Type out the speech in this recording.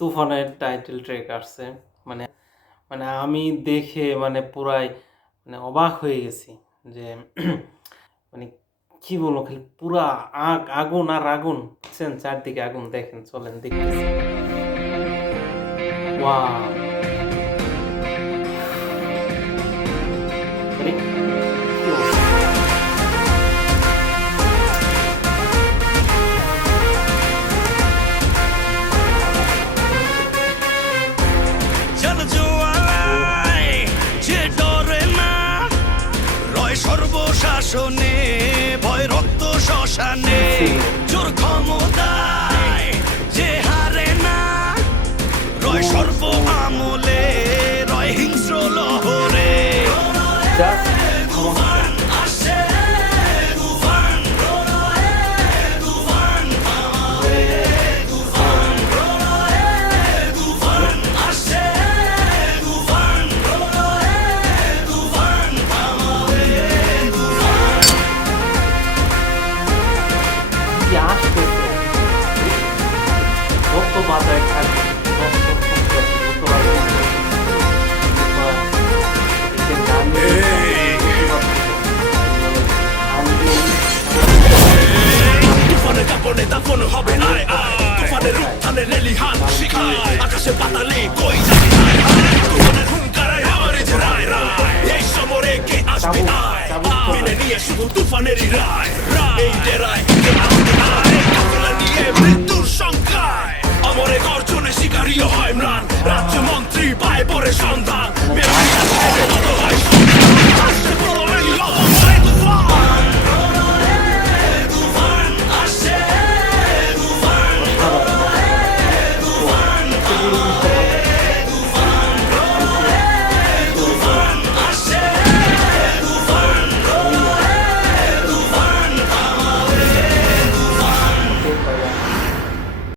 তুফানের title track আসছে। মানে মানে আমি দেখে মানে পুরাই মানে অবাক হয়ে গেছি যে মানে কি বলবো, খালি পুরা আগুন আর আগুন, বুঝছেন? চারদিকে আগুন, দেখেন, চলেন দেখতেছি। ওয়াও! মানে কি অবস্থা? জলজোয়ায় যে ডরে না, রয় সর্বশাসনে, ভয় রক্ত শ্মশানে, জোর ক্ষমতায় যে হারে না, রয় সর্ব আমলে, রয় হিংস্র লহরে। Just তুফান আসে, তুফান প্রলয়ে, তুফান আমারে, তুফান প্রলয়ে, তুফান আসে, তুফান প্রলয়ে, তুফান আমারে, তুফান। কি আসতেছে? কত মাথায় থাকবে, তুফানের কাঁপনে দাফন হবে আয় আয়, তুফানের উত্থানে লেলিহান শিখায়, আকাশে পাতালে কই যাবে আয় আয়, তুফানের হুঙ্কারায় আমার যে রায় রায়, এই সমরে কে আসবে আয় আয়, মেনে নিয়ে শুধু তুফানেরই রায় রায়, এই ডেরায় কে আসবে আয়, কাফেলা নিয়ে মৃত্যুর সংখ্যায়, অমরে গর্জনে শিকারীও হয় ম্লান, রাজ্যমন্ত্রী পায় পরে সন্ধান, মেরে হয়